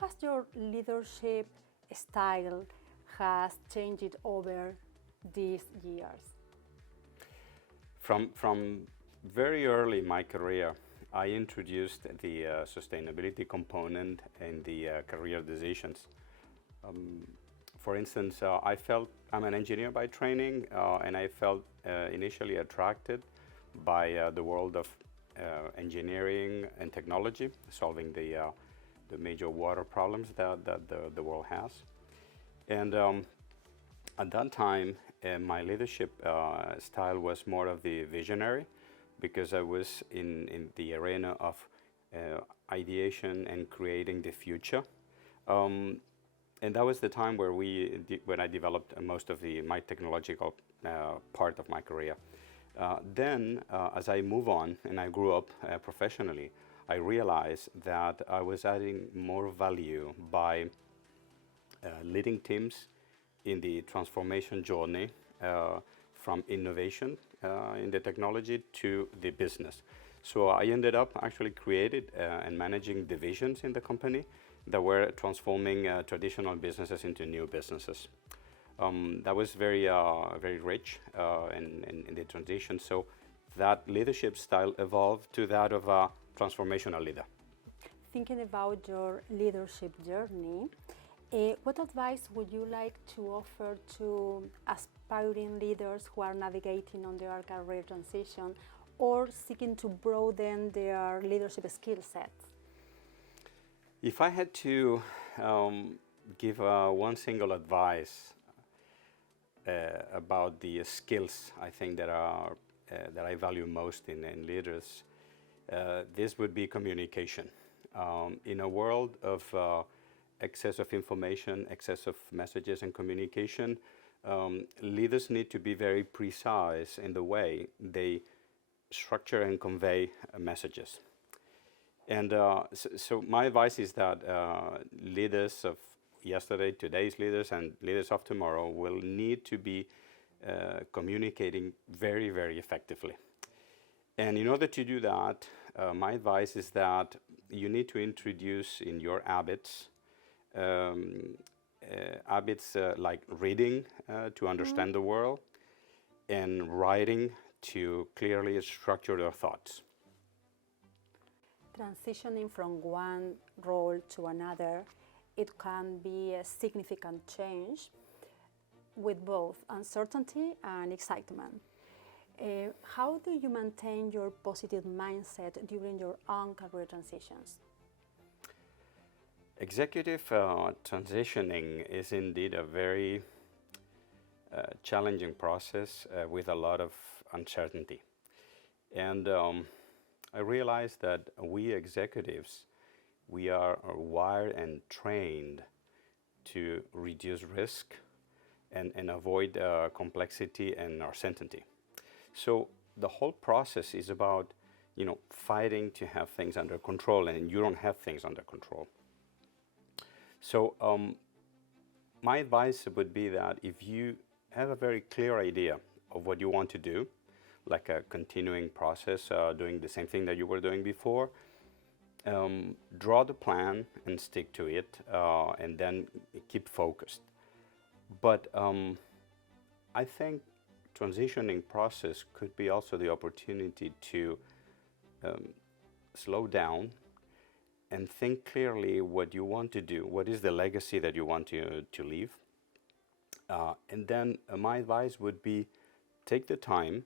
has your leadership style has changed over these years? From very early in my career, I introduced the sustainability component in the career decisions. For instance, I'm an engineer by training, and I felt initially attracted by the world of engineering and technology, solving the major water problems that the world has. And at that time, my leadership style was more of the visionary, because I was in the arena of ideation and creating the future. And that was the time where when I developed most of my technological part of my career. Then, as I move on and I grew up professionally, I realized that I was adding more value by leading teams in the transformation journey from innovation in the technology to the business. So I ended up actually created and managing divisions in the company that were transforming traditional businesses into new businesses. That was very rich in the transition. So that leadership style evolved to that of a transformational leader. Thinking about your leadership journey, what advice would you like to offer to aspiring leaders who are navigating on their career transition or seeking to broaden their leadership skill sets? If I had to give one single advice about the skills I think that I value most in leaders, this would be communication. In a world of excess of information, excess of messages and communication, leaders need to be very precise in the way they structure and convey messages. And so my advice is that leaders of yesterday, today's leaders, and leaders of tomorrow will need to be communicating very, very effectively. And in order to do that, my advice is that you need to introduce in your habits like reading to understand the world, and writing to clearly structure your thoughts. Transitioning from one role to another, it can be a significant change with both uncertainty and excitement. How do you maintain your positive mindset during your own career transitions? Executive transitioning is indeed a very challenging process with a lot of uncertainty. And I realized that we executives, we are wired and trained to reduce risk and avoid complexity and uncertainty. So the whole process is about, fighting to have things under control, and you don't have things under control. So my advice would be that if you have a very clear idea of what you want to do, like a continuing process, doing the same thing that you were doing before, draw the plan and stick to it, and then keep focused. But I think transitioning process could be also the opportunity to slow down and think clearly what you want to do, what is the legacy that you want to leave. And then my advice would be take the time,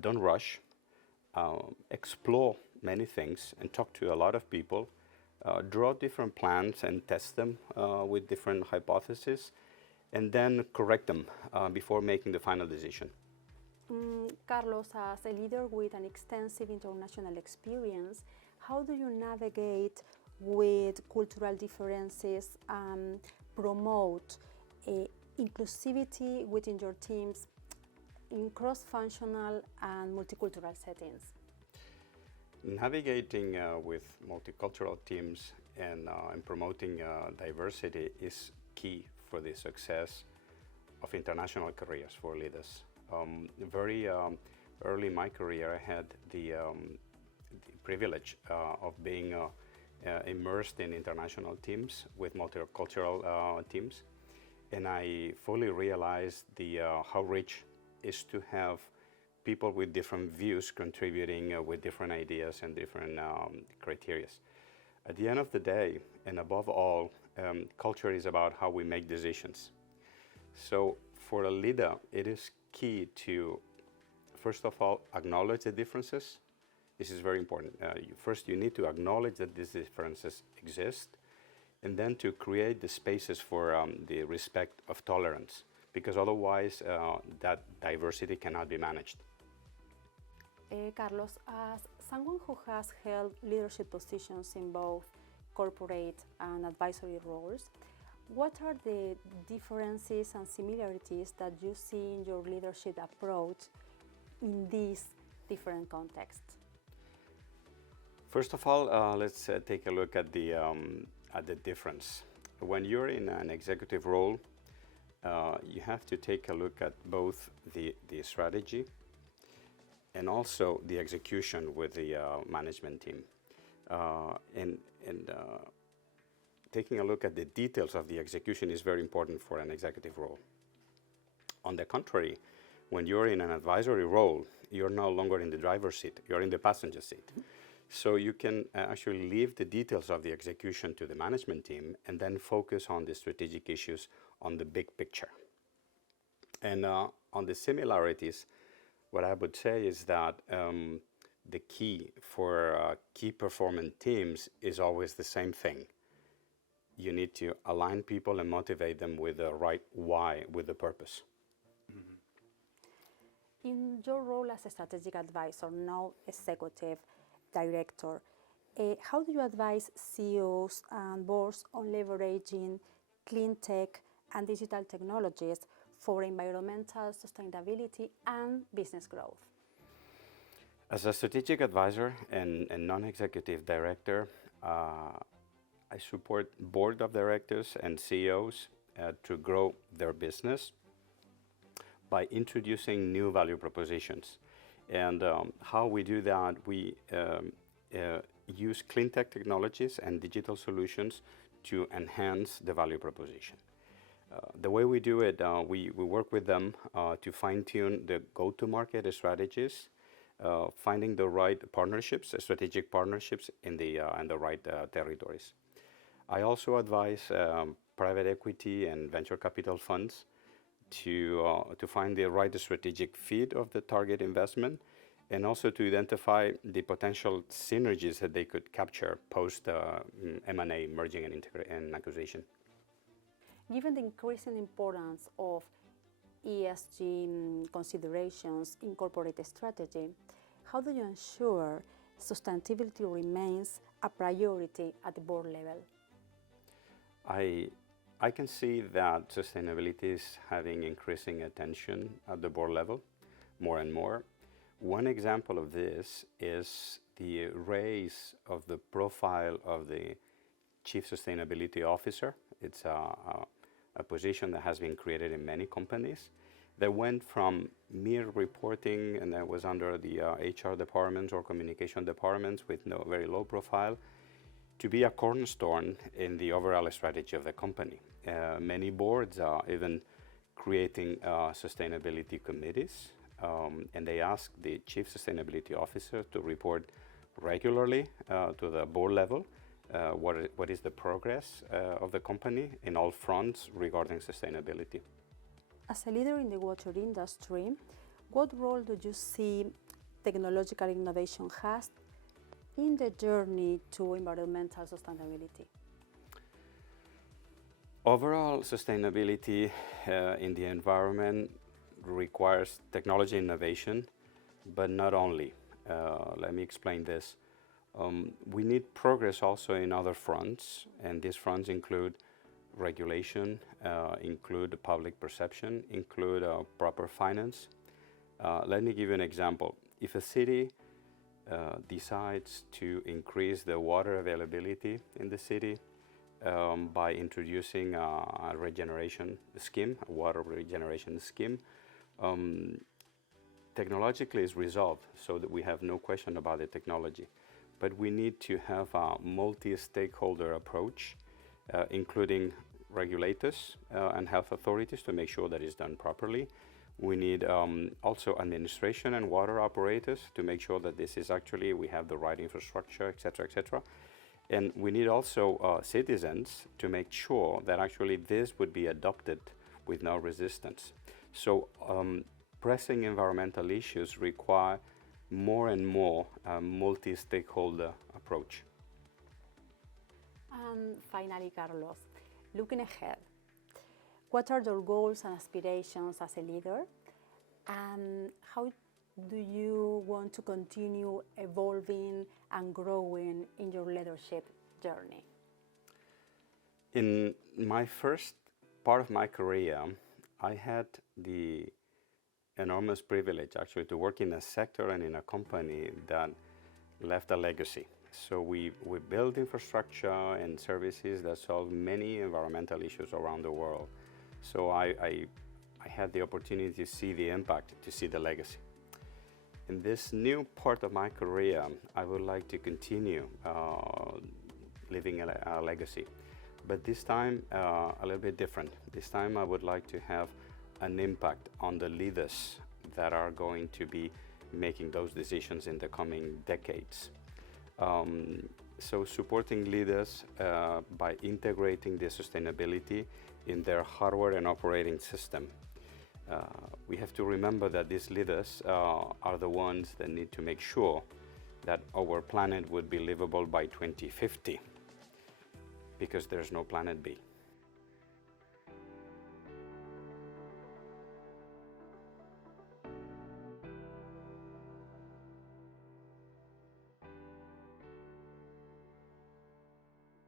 don't rush, explore many things and talk to a lot of people, draw different plans and test them with different hypotheses, and then correct them before making the final decision. Carlos, as a leader with an extensive international experience, how do you navigate with cultural differences and promote inclusivity within your teams in cross-functional and multicultural settings? Navigating with multicultural teams and promoting diversity is key for the success of international careers for leaders. Very early in my career, I had the privilege of being immersed in international teams with multicultural teams, and I fully realized how rich is to have people with different views contributing with different ideas and different criteria. At the end of the day, and above all, culture is about how we make decisions. So for a leader, it is key to, first of all, acknowledge the differences. This is very important. First, you need to acknowledge that these differences exist, and then to create the spaces for the respect of tolerance, because otherwise that diversity cannot be managed. Carlos, as someone who has held leadership positions in both corporate and advisory roles, what are the differences and similarities that you see in your leadership approach in these different contexts? First of all, let's take a look at the difference. When you're in an executive role, you have to take a look at both the strategy and also the execution with the management team. And taking a look at the details of the execution is very important for an executive role. On the contrary, when you're in an advisory role, you're no longer in the driver's seat, you're in the passenger seat. So you can actually leave the details of the execution to the management team and then focus on the strategic issues on the big picture. And on the similarities, what I would say is that the key for key performing teams is always the same thing. You need to align people and motivate them with the right why, with the purpose. In your role as a strategic advisor, now executive director, how do you advise CEOs and boards on leveraging clean tech and digital technologies for environmental sustainability and business growth? As a strategic advisor and non-executive director, I support board of directors and CEOs to grow their business by introducing new value propositions. And how we do that, we use clean tech technologies and digital solutions to enhance the value proposition. The way we do it, we work with them to fine-tune the go-to-market strategies, finding the right partnerships, strategic partnerships in the right territories. I also advise private equity and venture capital funds to find the right strategic fit of the target investment, and also to identify the potential synergies that they could capture post M&A, merging and acquisition. Given the increasing importance of ESG considerations in corporate strategy, how do you ensure sustainability remains a priority at the board level? I can see that sustainability is having increasing attention at the board level, more and more. One example of this is the raise of the profile of the Chief Sustainability Officer. It's a position that has been created in many companies that went from mere reporting and that was under the HR departments or communication departments with very low profile to be a cornerstone in the overall strategy of the company. Many boards are even creating sustainability committees, and they ask the Chief Sustainability Officer to report regularly to the board level what is the progress of the company in all fronts regarding sustainability. As a leader in the water industry, what role do you see technological innovation has in the journey to environmental sustainability? Overall, sustainability in the environment requires technology innovation, but not only. Let me explain this. We need progress also in other fronts, and these fronts include regulation, include public perception, include proper finance. Let me give you an example. If a city decides to increase the water availability in the city by introducing a regeneration scheme, a water regeneration scheme, technologically is resolved so that we have no question about the technology. but we need to have a multi-stakeholder approach, including regulators and health authorities to make sure that it's done properly. We need also administration and water operators to make sure that this is actually, we have the right infrastructure, etc., etc. And we need also citizens to make sure that actually this would be adopted with no resistance. So pressing environmental issues require more and more multi-stakeholder approach. And finally, Carlos, looking ahead, what are your goals and aspirations as a leader? And how do you want to continue evolving and growing in your leadership journey? In my first part of my career, I had the enormous privilege actually to work in a sector and in a company that left a legacy. So we build infrastructure and services that solve many environmental issues around the world. So I had the opportunity to see the impact, to see the legacy. In this new part of my career, I would like to continue leaving a legacy, but this time a little bit different. This time I would like to have an impact on the leaders that are going to be making those decisions in the coming decades. So supporting leaders by integrating the sustainability in their hardware and operating system. We have to remember that these leaders are the ones that need to make sure that our planet would be livable by 2050, because there's no planet B.